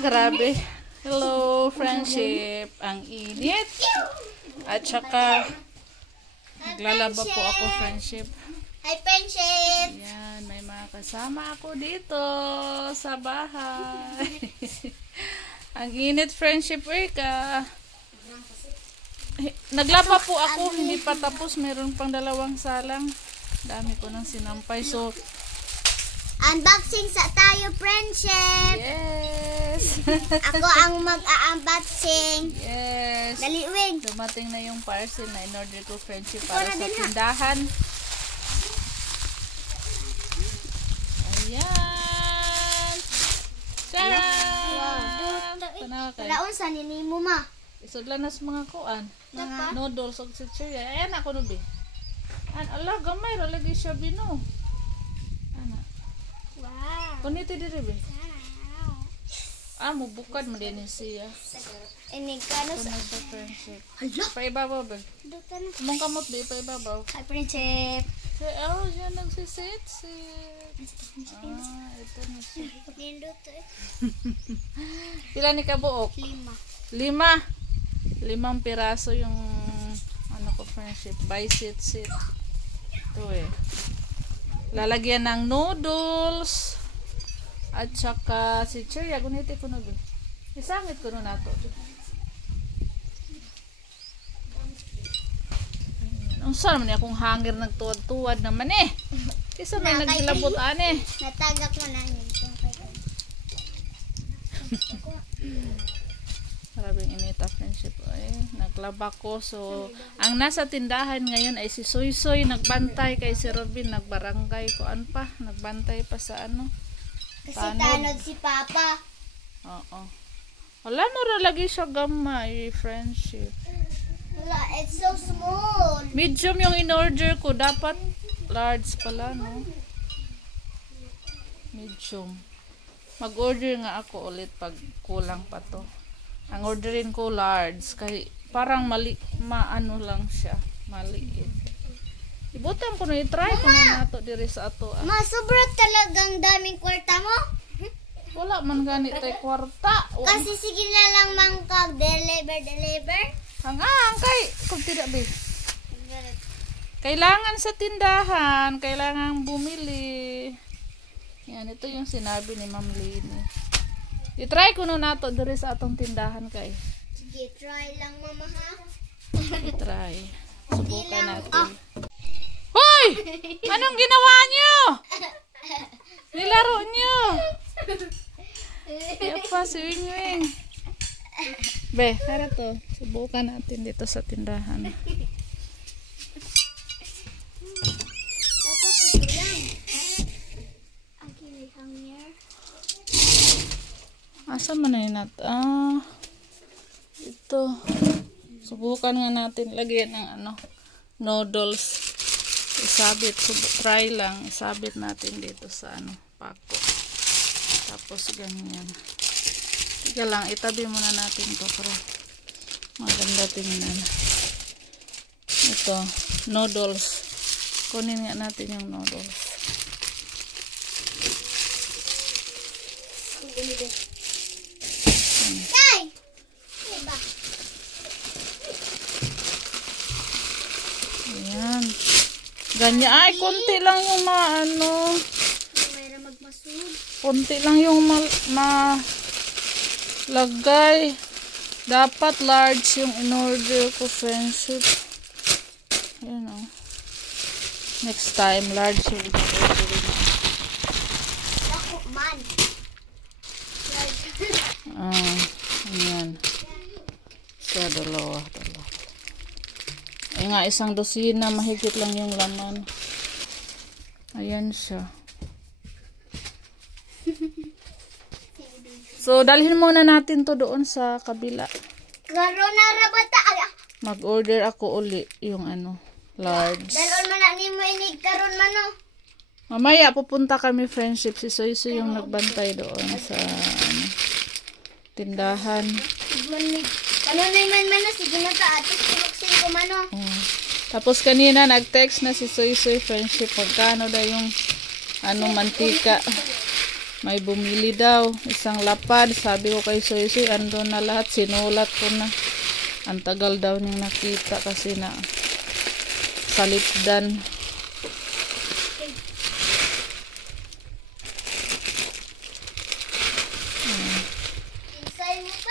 Grabe. Hello, friendship. Ang init. At saka, naglalaba po ako, friendship. Hi, friendship. Yan, may mga kasama ako dito sa bahay. Ang init, friendship, Erika. Naglaba po ako, hindi pa tapos. Meron pang 2 salang. Dami ko nang sinampay. So, unboxing sa tayo, friendship. yes. Ako ang mag-unboxing. Yes. Daliwing. Dumating na yung parcel na in-order ko, friendship, para sa tindahan. Ayan. Tcharam! Palaon sa nini mo, ma. Isudlan na sa mga kuan. Mga Noodles o chichirya. Ayan ako no, be. Ala, gamay. Lagi siya, bino. Ana. wow. Kuniti diri, be. Mubukad mo din siya. Ini kano sa Kuno sa friendship. Paibabaw, be. duta na. Mong kamot, be. Paibabaw. Hi, friendship. Yan nagsisit-sit. Ito na siya. Nindot eh. Pila ni kabuok? 5. 5 piraso yung ano ko, friendship. Buy sit-sit. Ito eh. Lalagyan ng noodles. At saka si Cheria. Guniti ko na ba? Isangit ko na nato. Ang saan naman akong hanger nagtuwad-tuwad naman eh. Kisa may nagkilabot ane. Natagak mo na yun. Maraming inita, friendship. Ay, naglaba ko. So, ang nasa tindahan ngayon ay si Soy Soy. Nagbantay kay si Robin. Nagbarangay ko. Ano pa? Nagbantay pa sa ano? Kasi tanod si Papa. Oo. Wala na lagi siya gamay, friendship. Wala, it's so small. Medium yung in-order ko. Dapat large pala, no? Medium. Mag-order nga ako ulit pag kulang pa to. Ang orderin ko large. Kaya parang maano lang siya. Maliit. Ibutan ko na, i-try ko na nato diri sa ato. Ma, sobrang talagang daming kwarta mo. Wala man gani tay kwarta. Kasi sige na lang mangkag deliver. Hangang kay kung tidak be. Kailangan sa tindahan, kailangan bumili. Yan, ito yung sinabi ni Ma'am Lini. I-try ko na nato diri sa atong tindahan kay. Sige, try lang, mama, ha? I-try. Subukan natin. Hoy! Anong ginawa niyo? Nilaro niyo. Yapa, si Wing Wing. Be, tara to. Subukan natin dito sa tindahan. Dapat ito lang. Again, hang here. Asa man na yun ito. Subukan nga natin lagyan ng ano, noodles. Isabit, try lang. Isabit natin dito sa ano, pako. Tapos ganyan. Tiga lang, itabi muna natin to para maganda tingnan. Ito, noodles. Kunin nga natin yung noodles. Ay! Diba? Ayan. Ganyan. Ay, konti lang yung ano. Mayroon magmasud. Konti lang yung lagay. Dapat large yung in-order ko, friendship. Ayan o. Next time, large yung in-order ko. Ako man. Ayan. So, dalawa. Ay nga, 1 dosina, mahigit lang yung laman. Ayan siya. So, dalhin muna natin to doon sa kabila. Garo na rabata. Mag-order ako uli yung ano, large. Dalon man na ni mo inig karon man no. Mamaya, pupunta kami, friendship. Si Soy Soy yung nagbantay doon sa ano, tindahan. Ano na man na sige na ta atis tuluksin ko man no. Tapos kanina nag-text na si Soy Soy, friendship, pagkano daw yung ano, mantika. May bumili daw. Isang lapad. Sabi ko kay Soy Soy, ando na lahat. Sinulat ko na. Ang tagal daw niyang nakita kasi na salipdan.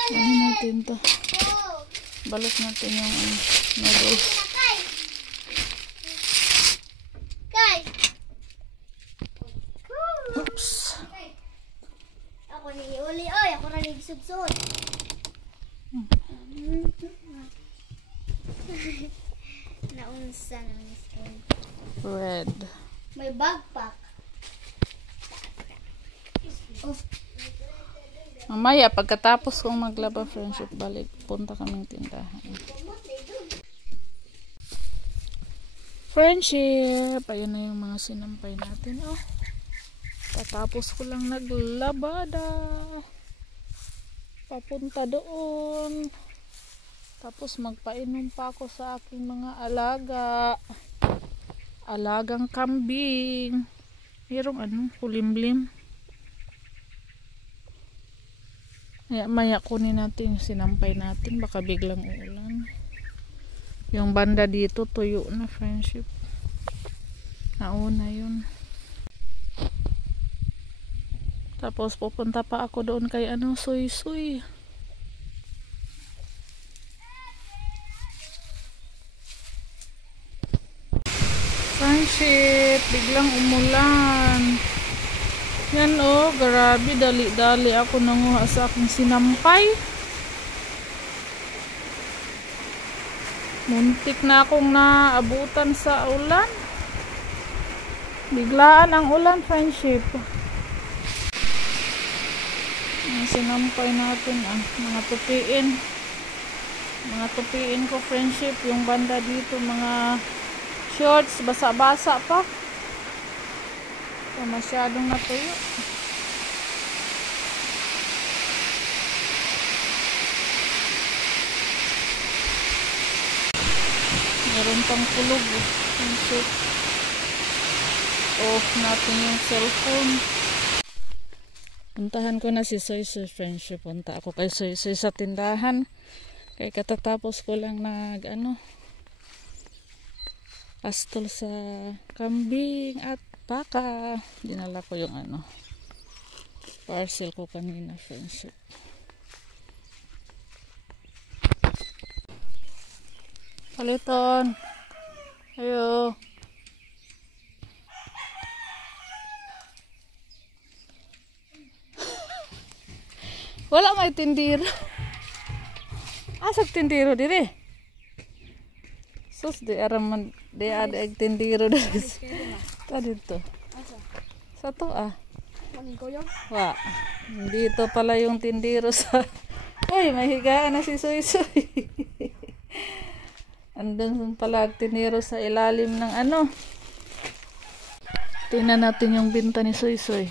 Ano natin to? Balot natin yung noodles. Oops. Ako ni uli, oy, ako na nagsudsud. Naunsa naman skin. Red. May backpack. Oh, Mamaya, pagkatapos kong maglaba friendship, balik, punta kaming tindahan. Friendship, ayun na yung mga sinampay natin. Oh, tatapos ko lang naglabada. Papunta doon. Tapos magpainom pa ako sa aking mga alaga. Alagang kambing. Mayroong kulimlim. Maya kunin natin yung sinampay natin. Baka biglang uulan. Yung banda dito tuyo na friendship. Nauna yun. Tapos pupunta pa ako doon kay Soy Soy. Friendship, biglang umulan. Yan oh, grabe, dali-dali ako nanguha sa aking sinampay. Muntik na akong naabutan sa ulan. Biglaan ang ulan, friendship. Ang sinampay natin, mga tupiin. Mga tupiin ko, friendship. Yung banda dito, mga shorts, basa-basa pa. Masyadong natuyo. Meron pang kulog. Off natin yung cellphone. Puntahan ko na si Soy Soy friendship. Punta ako kay Soy Soy sa tindahan. Kaya katatapos ko lang pastol sa kambing at baka. Dinala ko yung parcel ko kanina friendship. Paliton. Ayo. Wala may tindiro. Asag tindiro dire. Sus di araman di ada tindiro dire. Tadi to. Satu Wah, dito pala yung tindiro sa. Uy, may higaan na si Soy Soy. Andun pala tindiro sa ilalim ng Tingnan natin yung binta ni Soy Soy.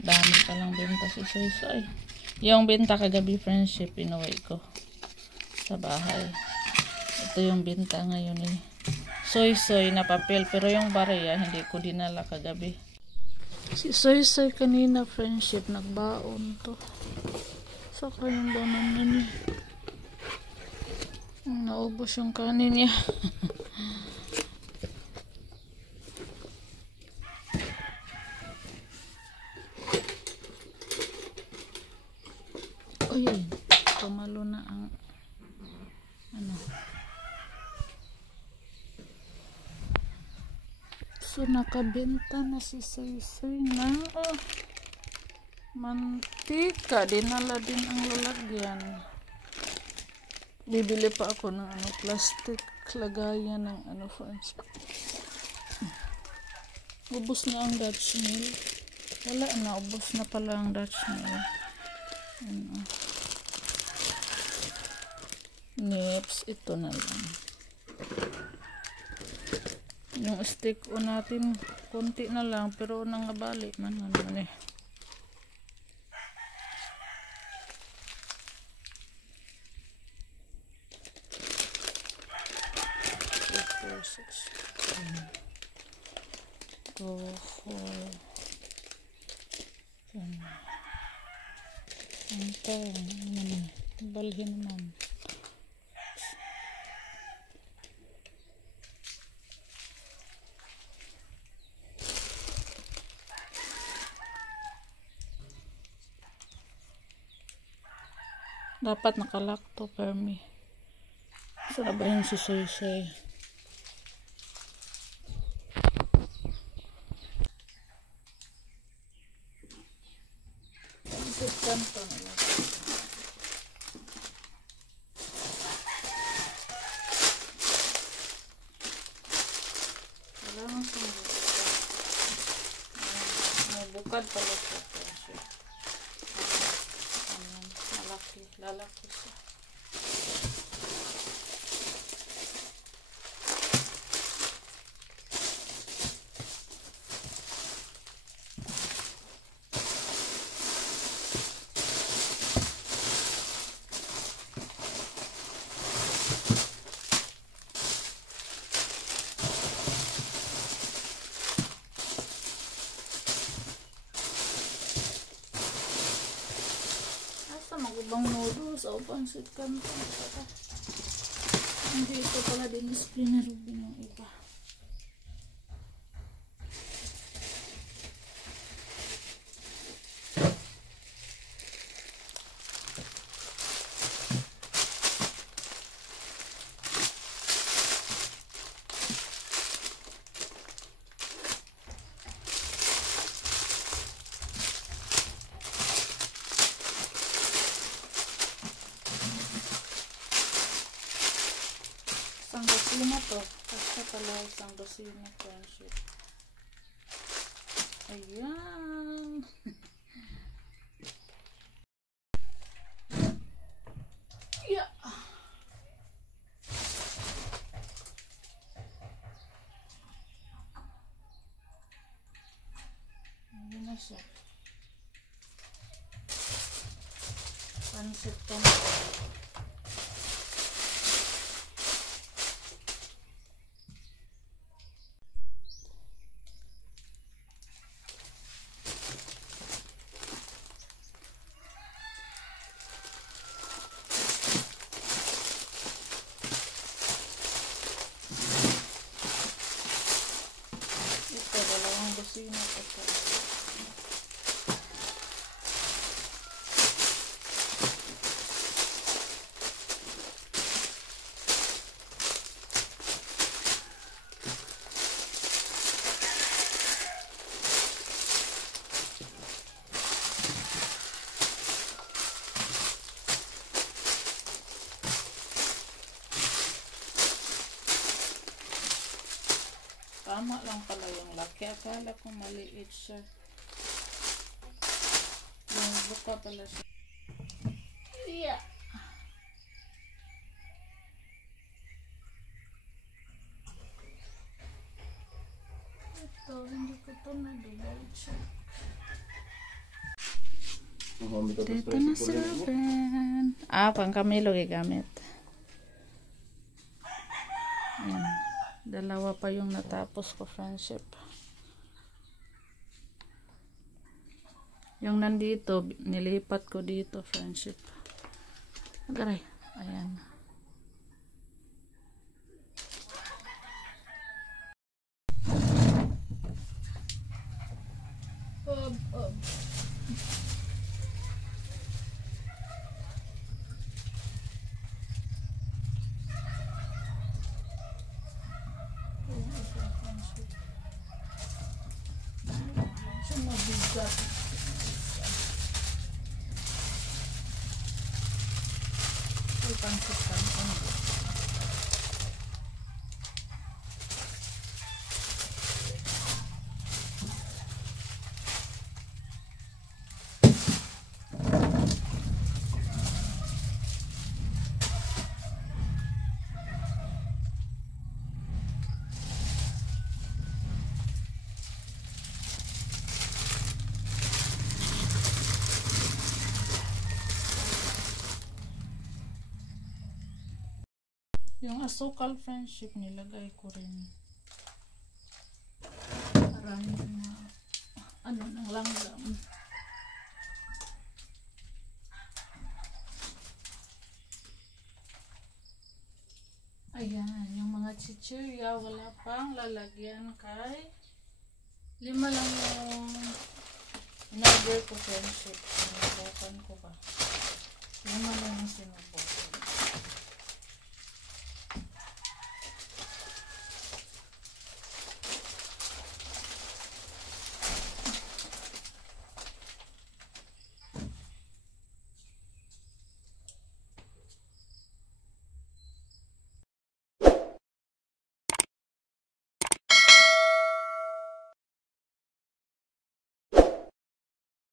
Dami palang binta si Soy Soy. Yung binta kagabi friendship, inuwi ko sa bahay. Ito yung binta ngayon ni Soy Soy na papel. Pero yung barya, hindi ko dinala kagabi. Si Soy Soy kanina friendship, nagbaon to. Saka yung banana niya. Naubos yung kanin niya. Uy, tumalo na ang So nakabenta na si Soy Soy na mantika. Dinala din ang lalagyan. Bibili pa ako ng plastic lagayan ng friends. Ubos na ang Dutch meal. Wala na, ubos na pala ang Dutch meal. Nips, ito na lang. Yung stick natin, konti na lang, pero nangabali man naman eh. 4, 6, 7, 2, 4, 10. Ito, balhin naman. Dapat nakalak to, Permi. Sarap ba yung susoy-soy? Isipkan to nila. Kailangan sa mabukad pala siya. Ayan, lalaki siya. Magubang noodles o pansit canton. Hindi ito pala din spinnerubin yung iba. Isang dosina to. Basta pala isang dosina, friendship. Ayan. Yeah. Ayan na siya. Pansit canton. Dalawang dosina pa siya. Tama lang pala yung laki. Akala ko maliit siya. Yung buka pala siya. Yeah. Ito, hindi ko ito na-double check. Dito na si Ruben. Pang Camilo gigamit. Ayan. Dalawa pa yung natapos ko, friendship. Yung nandito, nilipat ko dito, friendship. Agaray. Ayan. Mabigat. Ito pansit canton. Yung asukal friendship nilagay ko rin. Para hindi na ano nang langgam. Ayan, yung mga chichirya wala pang lalagyan kay 5 lang yung in-order ko friendship. Sinubukan ko ba?